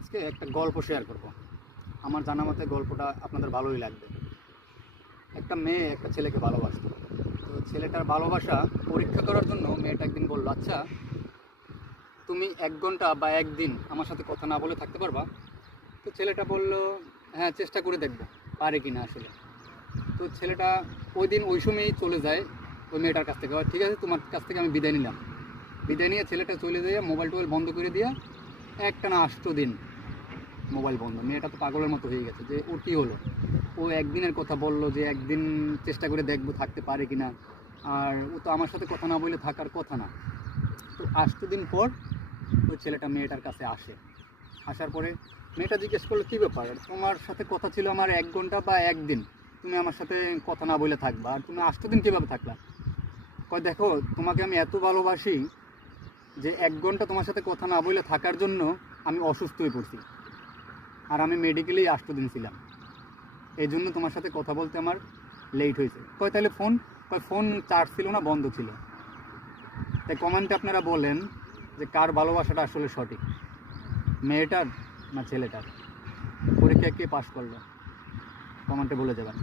আজকে একটা গল্প শেয়ার করব। আমার জানা মতে গল্পটা আপনাদের ভালোই লাগবে। একটা মেয়ে একটা ছেলেকে ভালোবাসতো। তো ছেলেটার ভালোবাসা পরীক্ষা করার জন্য মেয়েটা একদিন বলল, আচ্ছা তুমি 1 ঘন্টা বা একদিন আমার সাথে কথা না বলে থাকতে পারবা? তো ছেলেটা বলল, হ্যাঁ চেষ্টা করে দেখবো পারে কি না আসলে। তো ছেলেটা ওই দিন ওই সময়ই চলে যায় ওই মেয়েটার কাছ থেকে, ঠিক আছে তোমার কাছ থেকে আমি বিদায় নিলাম। বিদায় নিয়ে ছেলেটা চলে যায়, মোবাইল টোবাইল বন্ধ করে দিয়ে একটানা 8 দিন মোবাইল বন্ধ। মেয়েটা তো পাগলের মতো হয়ে গেছে যে ওর কী হলো। ও একদিনের কথা বললো যে একদিন চেষ্টা করে দেখবো থাকতে পারে কি না, আর ও তো আমার সাথে কথা না বলে থাকার কথা না। তো 8 দিন পর ওই ছেলেটা মেয়েটার কাছে আসে। আসার পরে মেয়েটা জিজ্ঞেস করলো, কী ব্যাপার, তোমার সাথে কথা ছিল আমার 1 ঘন্টা বা একদিন, তুমি আমার সাথে কথা না বলে থাকবা, আর তুমি 8 দিন কীভাবে থাকলা? কয় দেখো তোমাকে আমি এত ভালোবাসি যে 1 ঘন্টা তোমার সাথে কথা না বলে থাকার জন্য আমি অসুস্থ হয়ে পড়ছি, আর আমি মেডিকেলেই 8 দিন ছিলাম, এই জন্য তোমার সাথে কথা বলতে আমার লেট হয়েছে। কয় তাহলে ফোন? কয় ফোন চার্জ ছিল না, বন্ধ ছিল। তাই কমেন্টে আপনারা বলেন যে কার ভালোবাসাটা আসলে সঠিক, মেয়েটার না ছেলেটার? পরীক্ষায় কে পাশ করলো? কমেন্টে বলে যাবেন।